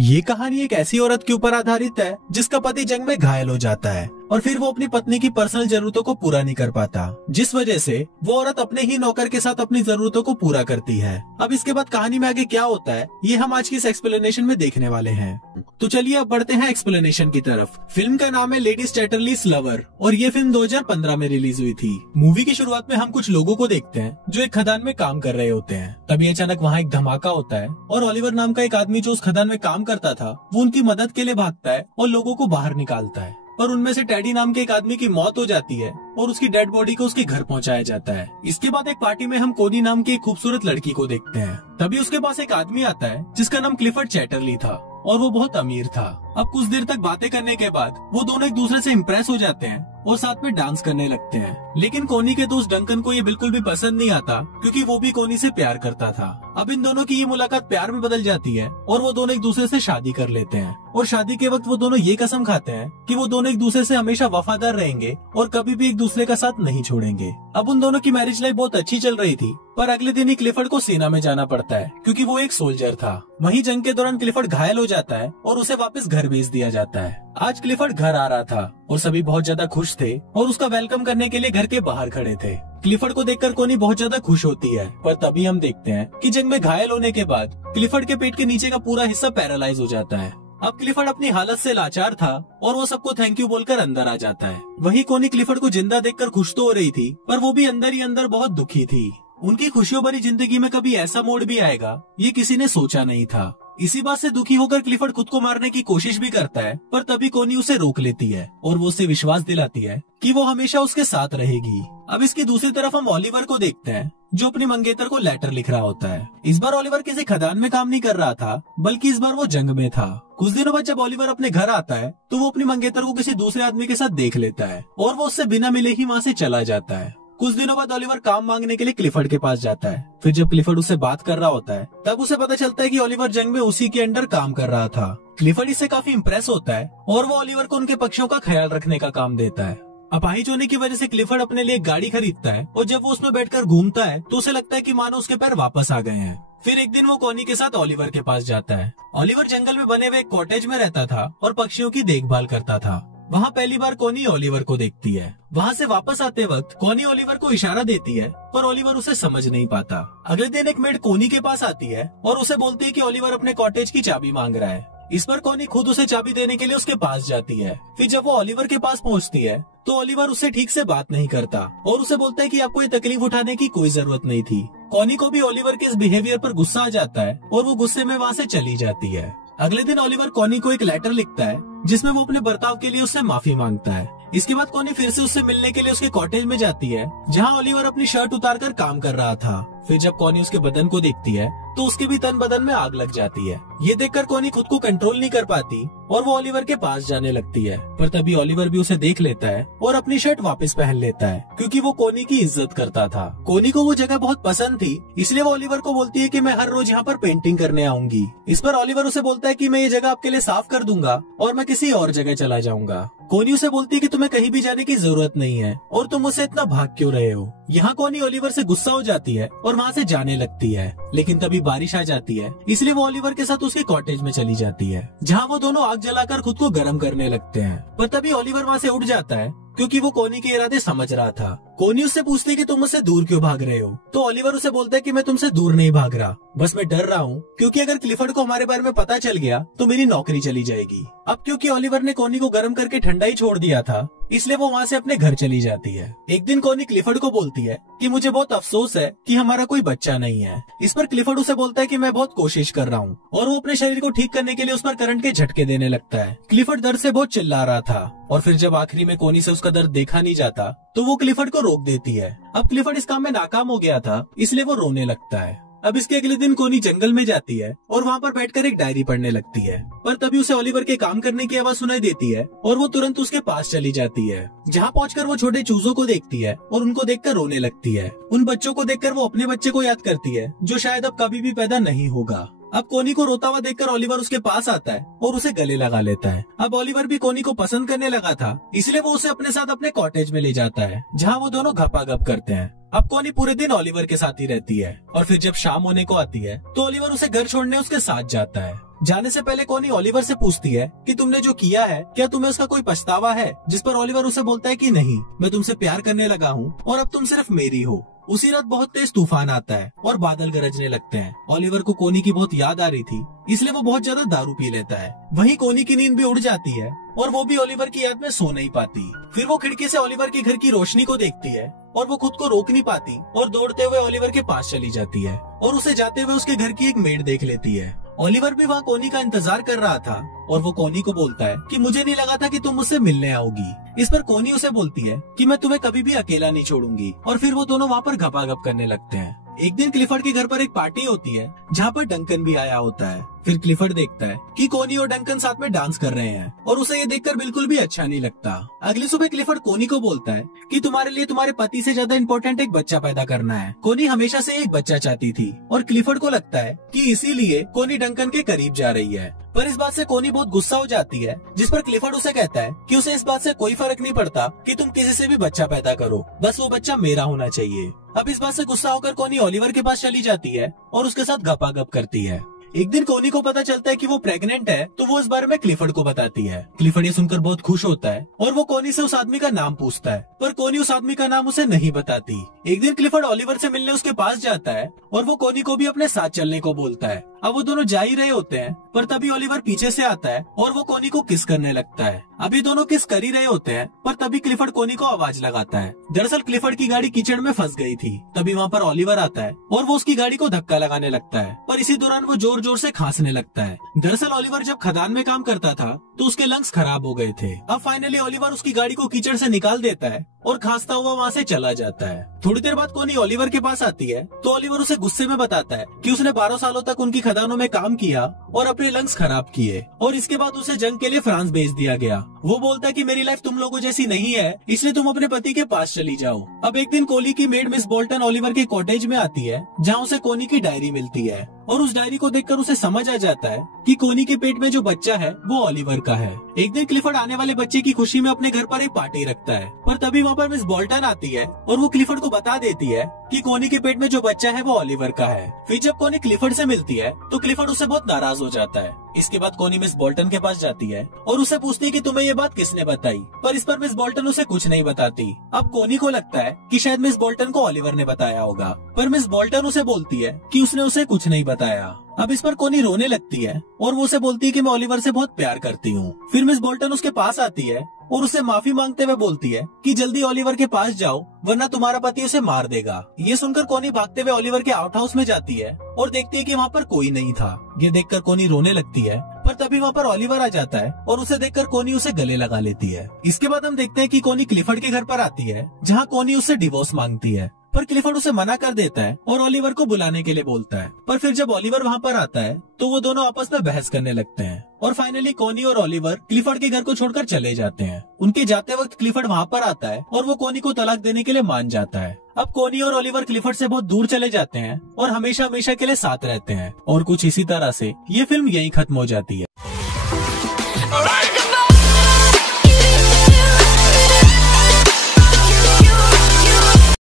ये कहानी एक ऐसी औरत के ऊपर आधारित है जिसका पति जंग में घायल हो जाता है और फिर वो अपनी पत्नी की पर्सनल जरूरतों को पूरा नहीं कर पाता, जिस वजह से वो औरत अपने ही नौकर के साथ अपनी जरूरतों को पूरा करती है। अब इसके बाद कहानी में आगे क्या होता है ये हम आज की इस एक्सप्लेनेशन में देखने वाले हैं। तो चलिए अब बढ़ते हैं एक्सप्लेनेशन की तरफ। फिल्म का नाम है लेडीज चैटरलीज लवर और ये फिल्म 2015 में रिलीज हुई थी। मूवी की शुरुआत में हम कुछ लोगों को देखते हैं जो एक खदान में काम कर रहे होते हैं। तभी अचानक वहाँ एक धमाका होता है और ओलिवर नाम का एक आदमी जो उस खदान में काम करता था वो उनकी मदद के लिए भागता है और लोगों को बाहर निकालता है। पर उनमें से टेडी नाम के एक आदमी की मौत हो जाती है और उसकी डेड बॉडी को उसके घर पहुंचाया जाता है। इसके बाद एक पार्टी में हम कोनी नाम की एक खूबसूरत लड़की को देखते हैं। तभी उसके पास एक आदमी आता है जिसका नाम क्लिफर्ड चैटरली था और वो बहुत अमीर था। अब कुछ देर तक बातें करने के बाद वो दोनों एक दूसरे से इम्प्रेस हो जाते हैं और साथ में डांस करने लगते हैं। लेकिन कोनी के दोस्त डंकन को ये बिल्कुल भी पसंद नहीं आता क्योंकि वो भी कोनी से प्यार करता था। अब इन दोनों की ये मुलाकात प्यार में बदल जाती है और वो दोनों एक दूसरे से शादी कर लेते हैं और शादी के वक्त वो दोनों ये कसम खाते हैं कि वो दोनों एक दूसरे से हमेशा वफादार रहेंगे और कभी भी एक दूसरे का साथ नहीं छोड़ेंगे। अब उन दोनों की मैरिज लाइफ बहुत अच्छी चल रही थी, पर अगले दिन ही क्लिफर्ड को सेना में जाना पड़ता है क्योंकि वो एक सोल्जर था। वहीं जंग के दौरान क्लिफर्ड घायल हो जाता है और उसे वापस घर भेज दिया जाता है। आज क्लिफर्ड घर आ रहा था और सभी बहुत ज्यादा खुश थे और उसका वेलकम करने के लिए घर के बाहर खड़े थे। क्लिफर्ड को देखकर कोनी बहुत ज्यादा खुश होती है, पर तभी हम देखते हैं कि जंग में घायल होने के बाद क्लिफर्ड के पेट के नीचे का पूरा हिस्सा पैरालाइज हो जाता है। अब क्लिफर्ड अपनी हालत से लाचार था और वो सबको थैंक यू बोलकर अंदर आ जाता है। वहीं कोनी क्लिफर्ड को जिंदा देखकर खुश तो हो रही थी, पर वो भी अंदर ही अंदर बहुत दुखी थी। उनकी खुशियों भरी जिंदगी में कभी ऐसा मोड़ भी आएगा ये किसी ने सोचा नहीं था। इसी बात से दुखी होकर क्लिफर्ड खुद को मारने की कोशिश भी करता है, पर तभी कोनी उसे रोक लेती है और वो उसे विश्वास दिलाती है कि वो हमेशा उसके साथ रहेगी। अब इसकी दूसरी तरफ हम ओलिवर को देखते हैं जो अपनी मंगेतर को लेटर लिख रहा होता है। इस बार ओलिवर किसी खदान में काम नहीं कर रहा था, बल्कि इस बार वो जंग में था। कुछ दिनों बाद जब ओलिवर अपने घर आता है तो वो अपनी मंगेतर को किसी दूसरे आदमी के साथ देख लेता है और वो उससे बिना मिले ही वहाँ से चला जाता है। कुछ दिनों बाद ओलिवर काम मांगने के लिए क्लिफर्ड के पास जाता है। फिर जब क्लिफर्ड उससे बात कर रहा होता है तब उसे पता चलता है कि ओलिवर जंग में उसी के अंडर काम कर रहा था। क्लिफर्ड इससे काफी इम्प्रेस होता है और वो ओलिवर को उनके पक्षियों का ख्याल रखने का काम देता है। अपाहिज होने की वजह से क्लिफर्ड अपने लिए एक गाड़ी खरीदता है और जब वो उसमें बैठकर घूमता है तो उसे लगता है कि मानो उसके पैर वापस आ गए हैं। फिर एक दिन वो कोनी के साथ ओलिवर के पास जाता है। ओलिवर जंगल में बने हुए एक कॉटेज में रहता था और पक्षियों की देखभाल करता था। वहाँ पहली बार कोनी ओलिवर को देखती है। वहाँ से वापस आते वक्त कोनी ओलिवर को इशारा देती है, पर ओलिवर उसे समझ नहीं पाता। अगले दिन एक मेड कोनी के पास आती है और उसे बोलती है कि ओलिवर अपने कॉटेज की चाबी मांग रहा है। इस पर कोनी खुद उसे चाबी देने के लिए उसके पास जाती है। फिर जब वो ओलिवर के पास पहुँचती है तो ओलिवर उससे ठीक से बात नहीं करता और उसे बोलता है कि आपको ये तकलीफ उठाने की कोई जरूरत नहीं थी। कोनी को भी ओलिवर के इस बिहेवियर पर गुस्सा आ जाता है और वो गुस्से में वहाँ से चली जाती है। अगले दिन ओलिवर कोनी को एक लेटर लिखता है जिसमें वो अपने बर्ताव के लिए उससे माफी मांगता है। इसके बाद कोनी फिर से उससे मिलने के लिए उसके कॉटेज में जाती है जहाँ ओलिवर अपनी शर्ट उतारकर काम कर रहा था। फिर जब कोनी उसके बदन को देखती है तो उसके भी तन बदन में आग लग जाती है। ये देखकर कोनी खुद को कंट्रोल नहीं कर पाती और वो ओलिवर के पास जाने लगती है, पर तभी ओलिवर भी उसे देख लेता है और अपनी शर्ट वापस पहन लेता है क्योंकि वो कोनी की इज्जत करता था। कोनी को वो जगह बहुत पसंद थी, इसलिए वो ओलिवर को बोलती है कि मैं हर रोज यहाँ पर पेंटिंग करने आऊंगी। इस पर ओलिवर उसे बोलता है कि मैं ये जगह आपके लिए साफ कर दूंगा और मैं किसी और जगह चला जाऊंगा। कोनी उसे बोलती है कि तुम्हें कहीं भी जाने की जरूरत नहीं है और तुम मुझसे इतना भाग क्यों रहे हो। यहाँ कोनी ओलिवर से गुस्सा हो जाती है और वहाँ से जाने लगती है, लेकिन तभी बारिश आ जाती है, इसलिए वो ओलिवर के साथ उसके कॉटेज में चली जाती है जहाँ वो दोनों आग जलाकर खुद को गर्म करने लगते हैं। पर तभी ओलिवर वहाँ से उठ जाता है क्योंकि वो कोनी के इरादे समझ रहा था। कोनी उससे पूछती है कि तुम मुझसे दूर क्यों भाग रहे हो, तो ओलिवर उसे बोलता है कि मैं तुमसे दूर नहीं भाग रहा, बस मैं डर रहा हूँ क्योंकि अगर क्लिफर्ड को हमारे बारे में पता चल गया तो मेरी नौकरी चली जाएगी। अब क्योंकि ओलिवर ने कोनी को गर्म करके ठंडा ही छोड़ दिया था, इसलिए वो वहाँ से अपने घर चली जाती है। एक दिन कोनी क्लिफर्ड को बोलती है कि मुझे बहुत अफसोस है कि हमारा कोई बच्चा नहीं है। इस पर क्लिफर्ड उसे बोलता है कि मैं बहुत कोशिश कर रहा हूँ और वो अपने शरीर को ठीक करने के लिए उस पर करंट के झटके देने लगता है। क्लिफर्ड दर्द से बहुत चिल्ला रहा था और फिर जब आखिरी में कोनी से उसका दर्द देखा नहीं जाता तो वो क्लिफर्ड को रोक देती है। अब क्लिफर्ड इस काम में नाकाम हो गया था, इसलिए वो रोने लगता है। अब इसके अगले दिन कोनी जंगल में जाती है और वहाँ पर बैठकर एक डायरी पढ़ने लगती है, पर तभी उसे ओलिवर के काम करने की आवाज सुनाई देती है और वो तुरंत उसके पास चली जाती है। जहाँ पहुंचकर वो छोटे चूजों को देखती है और उनको देखकर रोने लगती है। उन बच्चों को देखकर वो अपने बच्चे को याद करती है जो शायद अब कभी भी पैदा नहीं होगा। अब कोनी को रोता हुआ देखकर ओलिवर उसके पास आता है और उसे गले लगा लेता है। अब ओलिवर भी कोनी को पसंद करने लगा था, इसलिए वो उसे अपने साथ अपने कॉटेज में ले जाता है जहाँ वो दोनों घपाघप करते हैं। अब कोनी पूरे दिन ओलिवर के साथ ही रहती है और फिर जब शाम होने को आती है तो ओलिवर उसे घर छोड़ने उसके साथ जाता है। जाने से पहले कोनी ओलिवर से पूछती है कि तुमने जो किया है क्या तुम्हें उसका कोई पछतावा है, जिस पर ओलिवर उसे बोलता है कि नहीं, मैं तुमसे प्यार करने लगा हूँ और अब तुम सिर्फ मेरी हो। उसी रात बहुत तेज तूफान आता है और बादल गरजने लगते हैं। ओलिवर को कोनी की बहुत याद आ रही थी, इसलिए वो बहुत ज्यादा दारू पी लेता है। वहीं कोनी की नींद भी उड़ जाती है और वो भी ओलिवर की याद में सो नहीं पाती। फिर वो खिड़की से ओलिवर के घर की रोशनी को देखती है और वो खुद को रोक नहीं पाती और दौड़ते हुए ओलिवर के पास चली जाती है और उसे जाते हुए उसके घर की एक मेड देख लेती है। ओलिवर भी वहाँ कोनी का इंतजार कर रहा था और वो कोनी को बोलता है कि मुझे नहीं लगा था कि तुम मुझसे मिलने आओगी। इस पर कोनी उसे बोलती है कि मैं तुम्हें कभी भी अकेला नहीं छोड़ूंगी और फिर वो दोनों वहाँ पर घपाघप करने लगते हैं। एक दिन क्लिफर्ड के घर पर एक पार्टी होती है जहाँ पर डंकन भी आया होता है। फिर क्लिफर्ड देखता है कि कोनी और डंकन साथ में डांस कर रहे हैं और उसे ये देखकर बिल्कुल भी अच्छा नहीं लगता। अगली सुबह क्लिफर्ड कोनी को बोलता है कि तुम्हारे लिए तुम्हारे पति से ज्यादा इम्पोर्टेंट एक बच्चा पैदा करना है। कोनी हमेशा से एक बच्चा चाहती थी और क्लिफर्ड को लगता है कि इसीलिए कोनी डंकन के करीब जा रही है। पर इस बात से कोनी बहुत गुस्सा हो जाती है, जिस पर क्लिफर्ड उसे कहता है कि उसे इस बात से कोई फर्क नहीं पड़ता कि तुम किसी से भी बच्चा पैदा करो, बस वो बच्चा मेरा होना चाहिए। अब इस बात से गुस्सा होकर कोनी ओलिवर के पास चली जाती है और उसके साथ गपागप करती है। एक दिन कोनी को पता चलता है कि वो प्रेग्नेंट है, तो वो इस बारे में क्लिफर्ड को बताती है। क्लिफर्ड ये सुनकर बहुत खुश होता है और वो कोनी से उस आदमी का नाम पूछता है, पर कोनी उस आदमी का नाम उसे नहीं बताती। एक दिन क्लिफर्ड ओलिवर से मिलने उसके पास जाता है और वो कोनी को भी अपने साथ चलने को बोलता है। अब वो दोनों जा ही रहे होते हैं, पर तभी ओलिवर पीछे से आता है और वो कोनी को किस करने लगता है। अभी दोनों किस कर ही रहे होते हैं, पर तभी क्लिफर्ड कोनी को आवाज लगाता है। दरअसल क्लिफर्ड की गाड़ी कीचड़ में फंस गई थी। तभी वहाँ पर ओलिवर आता है और वो उसकी गाड़ी को धक्का लगाने लगता है, पर इसी दौरान वो जोर जोर से खांसने लगता है। दरअसल ओलिवर जब खदान में काम करता था तो उसके लंग्स खराब हो गए थे। अब फाइनली ओलिवर उसकी गाड़ी को कीचड़ से निकाल देता है और खांसता हुआ वहाँ से चला जाता है। थोड़ी देर बाद कोनी ओलिवर के पास आती है तो ओलिवर उसे गुस्से में बताता है कि उसने 12 सालों तक उनकी खदानों में काम किया और अपने लंग्स खराब किए और इसके बाद उसे जंग के लिए फ्रांस भेज दिया गया। वो बोलता है कि मेरी लाइफ तुम लोगों जैसी नहीं है, इसलिए तुम अपने पति के पास चली जाओ। अब एक दिन कोनी की मेड मिस बोल्टन ओलिवर के कॉटेज में आती है, जहाँ उसे कोनी की डायरी मिलती है और उस डायरी को देखकर उसे समझ आ जाता है कि कोनी के पेट में जो बच्चा है वो ओलिवर का है। एक दिन क्लिफर्ड आने वाले बच्चे की खुशी में अपने घर पर एक पार्टी रखता है, पर तभी वहाँ पर मिस बोल्टन आती है और वो क्लिफर्ड को बता देती है कि कोनी के पेट में जो बच्चा है वो ओलिवर का है। फिर जब कोनी क्लिफर्ड से मिलती है तो क्लिफर्ड उससे बहुत नाराज हो जाता है। इसके बाद कोनी मिस बोल्टन के पास जाती है और उसे पूछती है कि तुम्हें ये बात किसने बताई, पर इस पर मिस बोल्टन उसे कुछ नहीं बताती। अब कोनी को लगता है कि शायद मिस बोल्टन को ओलिवर ने बताया होगा, पर मिस बोल्टन उसे बोलती है कि उसने उसे कुछ नहीं बताया। अब इस पर कोनी रोने लगती है और वो उसे बोलती है कि मैं ओलिवर से बहुत प्यार करती हूँ। फिर मिस बोल्टन उसके पास आती है और उससे माफी मांगते हुए बोलती है कि जल्दी ओलिवर के पास जाओ वरना तुम्हारा पति उसे मार देगा। ये सुनकर कोनी भागते हुए ओलिवर के आउट हाउस में जाती है और देखती है कि वहाँ पर कोई नहीं था। ये देखकर कोनी रोने लगती है, पर तभी वहाँ पर ओलिवर आ जाता है और उसे देखकर कोनी उसे गले लगा लेती है। इसके बाद हम देखते हैं कि कोनी क्लिफर्ड के घर पर आती है, जहाँ कोनी उससे डिवोर्स मांगती है, पर क्लिफर्ड उसे मना कर देता है और ओलिवर को बुलाने के लिए बोलता है। पर फिर जब ओलिवर वहाँ पर आता है तो वो दोनों आपस में बहस करने लगते हैं और फाइनली कोनी और ओलिवर क्लिफर्ड के घर को छोड़कर चले जाते हैं। उनके जाते वक्त क्लिफर्ड वहाँ पर आता है और वो कोनी को तलाक देने के लिए मान जाता है। अब कोनी और ओलिवर क्लिफर्ड से बहुत दूर चले जाते हैं और हमेशा हमेशा के लिए साथ रहते हैं और कुछ इसी तरह से ये फिल्म यहीं खत्म हो जाती है।